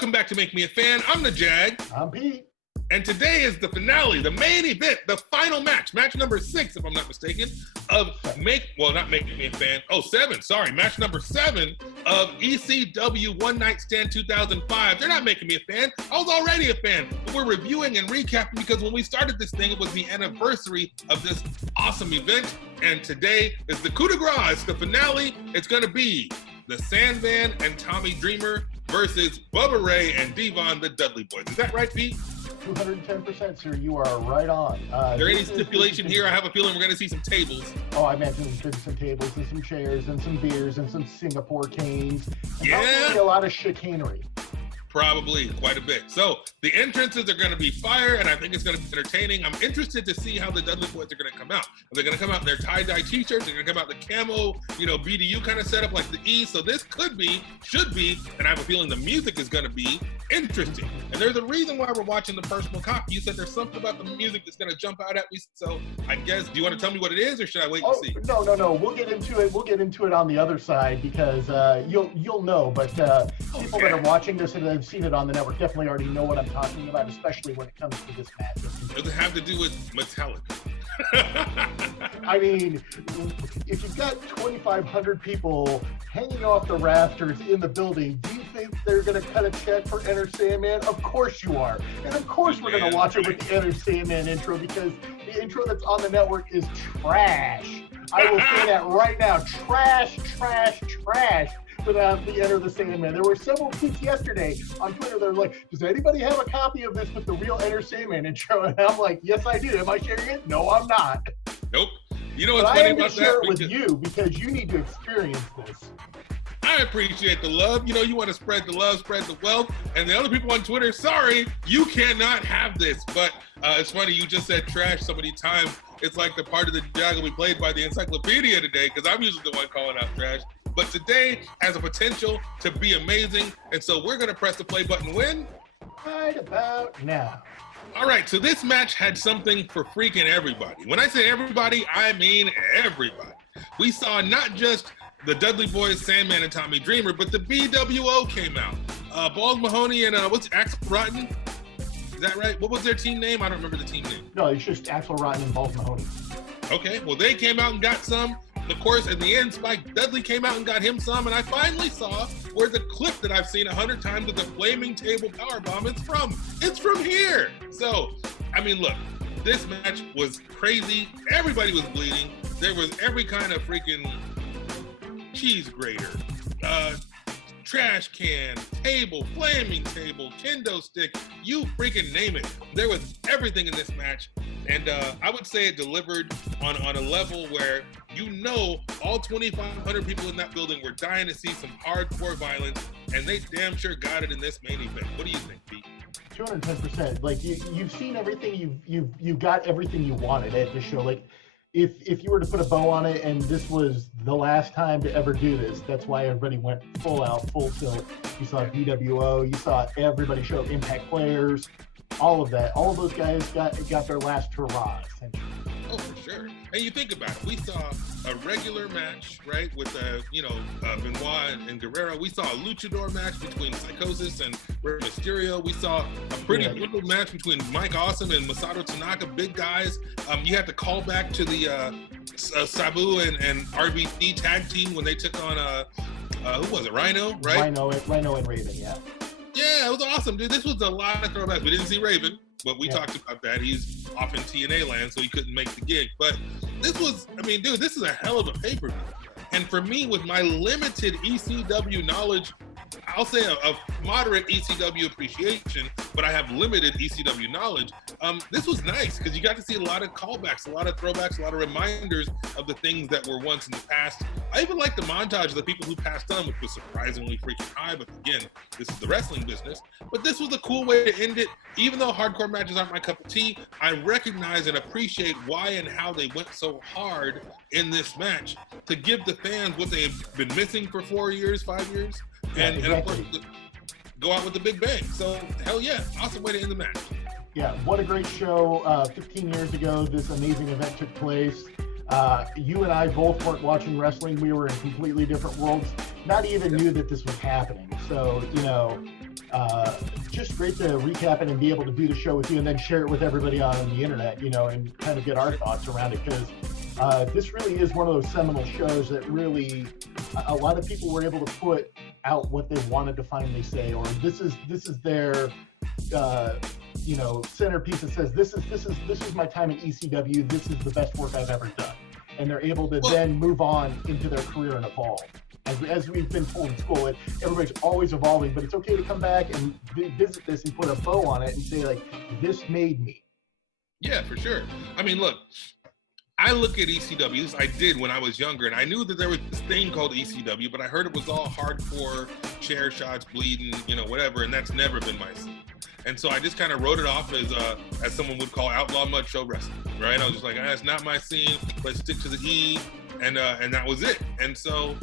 Welcome back to Make Me a Fan. I'm the Jag. I'm Pete. And today is the finale, the main event, the final match number 6, if I'm not mistaken, of not Make Me a Fan. Oh, 7, sorry. Match number 7 of ECW One Night Stand 2005. They're not making me a fan. I was already a fan. But we're reviewing and recapping because when we started this thing, it was the anniversary of this awesome event. And today is the coup de grace. It's the finale. It's going to be the Sandman and Tommy Dreamer versus Bubba Ray and Devon, the Dudley Boyz. Is that right, Pete? 210%, sir. You are right on. Is there any stipulation here? I have a feeling we're going to see some tables. Oh, I imagine there's some tables and some chairs and some beers and some Singapore canes. And probably a lot of chicanery. Probably quite a bit. So the entrances are going to be fire, and I think it's going to be entertaining. I'm interested to see how the Dudley Boyz are going to come out. Are they going to come out in their tie-dye t-shirts? They're going to come out in the camo, BDU kind of setup like the E. So this should be, and I have a feeling the music is going to be interesting. And there's a reason why we're watching the personal copy. You said there's something about the music that's going to jump out at me. So I guess, do you want to tell me what it is, or should I wait and see? No. We'll get into it. We'll get into it on the other side because you'll know. But people that are watching this and have seen it on the network definitely already know what I'm talking about, especially when it comes to this match. Does it have to do with Metallica? I mean, if you've got 2,500 people hanging off the rafters in the building, do you think they're going to cut a check for Enter Sandman? Of course you are. And of course we're going to watch it with the Enter Sandman intro, because the intro that's on the network is trash. I will say that right now. Trash. Without the Enter the Sandman. There were several tweets yesterday on Twitter that were like, does anybody have a copy of this with the real Enter Sandman intro? And I'm like, yes, I do. Am I sharing it? No, I'm not. Nope. You know what's funny about that? I am to share it with you because you need to experience this. I appreciate the love. You want to spread the love, spread the wealth. And the other people on Twitter, sorry, you cannot have this. But it's funny, you just said trash so many times. It's like the part of the Jag will be played by the Encyclopedia today, because I'm usually the one calling out trash. But today has a potential to be amazing. And so we're going to press the play button when? Right about now. All right, so this match had something for freaking everybody. When I say everybody, I mean everybody. We saw not just the Dudley Boyz, Sandman, and Tommy Dreamer, but the BWO came out. Balls Mahoney and what's Axel Rotten? Is that right? What was their team name? I don't remember the team name. No, it's just Axel Rotten and Balls Mahoney. Okay, well, they came out and got some. Of course, in the end, Spike Dudley came out and got him some, and I finally saw where the clip that I've seen 100 times of the flaming table powerbomb is from. It's from here. So, I mean, look, this match was crazy. Everybody was bleeding. There was every kind of freaking cheese grater, trash can, table, flaming table, kendo stick, you freaking name it. There was everything in this match. And I would say it delivered on a level where all 2,500 people in that building were dying to see some hardcore violence, and they damn sure got it in this main event. What do you think, Pete? 210%. Like you've seen everything. You've got everything you wanted at the show. Like if you were to put a bow on it, and this was the last time to ever do this, that's why everybody went full out, full tilt. You saw BWO. You saw everybody show up, Impact players. All of that. All of those guys got their last hurrah, essentially. Oh, for sure. And you think about it. We saw a regular match, right, with, Benoit and Guerrero. We saw a luchador match between Psychosis and Rey Mysterio. We saw a pretty brutal match between Mike Awesome and Masato Tanaka, big guys. You had to call back to the Sabu and RVD tag team when they took on, who was it, Rhino, right? Rhino and Raven, yeah. Yeah, it was awesome, dude. This was a lot of throwbacks. We didn't see Raven, but we talked about that. He's off in TNA land, so he couldn't make the gig. But this is a hell of a pay-per-view. And for me, with my limited ECW knowledge, I'll say a moderate ECW appreciation, but I have limited ECW knowledge. This was nice because you got to see a lot of callbacks, a lot of throwbacks, a lot of reminders of the things that were once in the past. I even liked the montage of the people who passed on, which was surprisingly freaking high. But again, this is the wrestling business. But this was a cool way to end it. Even though hardcore matches aren't my cup of tea, I recognize and appreciate why and how they went so hard in this match to give the fans what they've been missing for 4 years, 5 years. And of course, go out with the big bang. So, hell yeah, awesome way to end the match. Yeah, what a great show. 15 years ago, this amazing event took place. You and I both weren't watching wrestling. We were in completely different worlds. Not even knew that this was happening. So, just great to recap it and be able to do the show with you and then share it with everybody on the internet, you know, and kind of get our thoughts around it, because this really is one of those seminal shows that really a lot of people were able to put out what they wanted to finally say, or this is their you know, centerpiece that says this is my time at ECW, this is the best work I've ever done, and they're able to then move on into their career and evolve. As we've been told in school, everybody's always evolving, but it's okay to come back and visit this and put a bow on it and say, like, this made me. Yeah, for sure. I mean, look, I look at ECW, I did when I was younger, and I knew that there was this thing called ECW, but I heard it was all hardcore, chair shots, bleeding, you know, whatever, and that's never been my scene. And so I just kind of wrote it off as someone would call outlaw mud show wrestling, right? I was just like, that's not my scene, let's stick to the E, and that was it. And so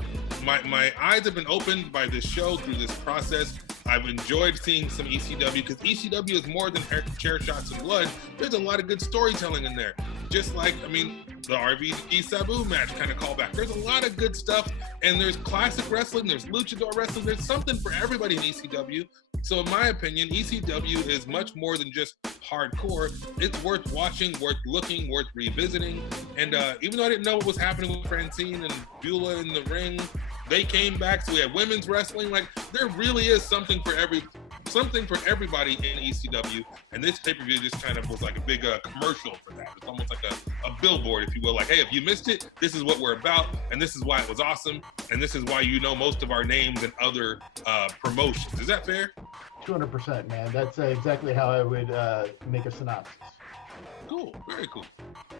my eyes have been opened by this show through this process. I've enjoyed seeing some ECW, because ECW is more than chair shots and blood. There's a lot of good storytelling in there. Just like, I mean, the RVD Sabu match kind of callback. There's a lot of good stuff, and there's classic wrestling, there's luchador wrestling, there's something for everybody in ECW. So in my opinion, ECW is much more than just hardcore. It's worth watching, worth looking, worth revisiting. And even though I didn't know what was happening with Francine and Beulah in the ring, they came back. So we had women's wrestling. Like, there really is something for everybody in ECW. And this pay-per-view just kind of was like a big commercial for that. It's almost like a billboard, if you will. Like, hey, if you missed it, this is what we're about, and this is why it was awesome, and this is why you know most of our names and other promotions. Is that fair? 200%, man. That's exactly how I would make a synopsis. Cool, very cool.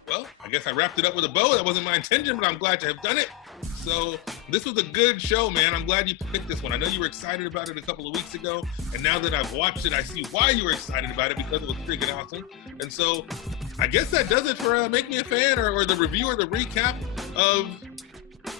Well, I guess I wrapped it up with a bow. That wasn't my intention, but I'm glad to have done it. So this was a good show, man. I'm glad you picked this one. I know you were excited about it a couple of weeks ago, and now that I've watched it, I see why you were excited about it, because it was freaking awesome. And so I guess that does it for Make Me a Fan, or the review or the recap of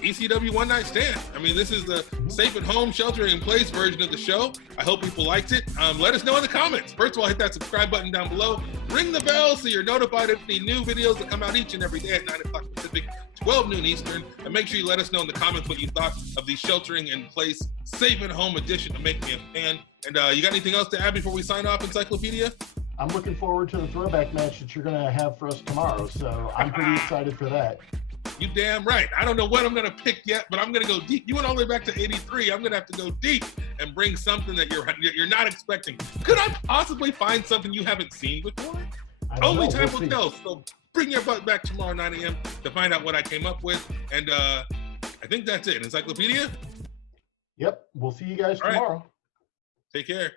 ECW One Night Stand. I mean, this is the safe at home, sheltering in place version of the show. I hope people liked it. Let us know in the comments. First of all, hit that subscribe button down below. Ring the bell so you're notified of any new videos that come out each and every day at 9 o'clock Pacific, 12 noon Eastern. And make sure you let us know in the comments what you thought of the sheltering in place, safe at home edition of Make Me a Fan. And you got anything else to add before we sign off, Encyclopedia? I'm looking forward to the throwback match that you're going to have for us tomorrow. So I'm pretty excited for that. You damn right. I don't know what I'm going to pick yet, but I'm going to go deep. You went all the way back to 83. I'm going to have to go deep and bring something that you're not expecting. Could I possibly find something you haven't seen before? Only time will tell. So bring your butt back tomorrow 9 a.m. to find out what I came up with. And I think that's it. Encyclopedia? Yep. We'll see you guys tomorrow. Take care.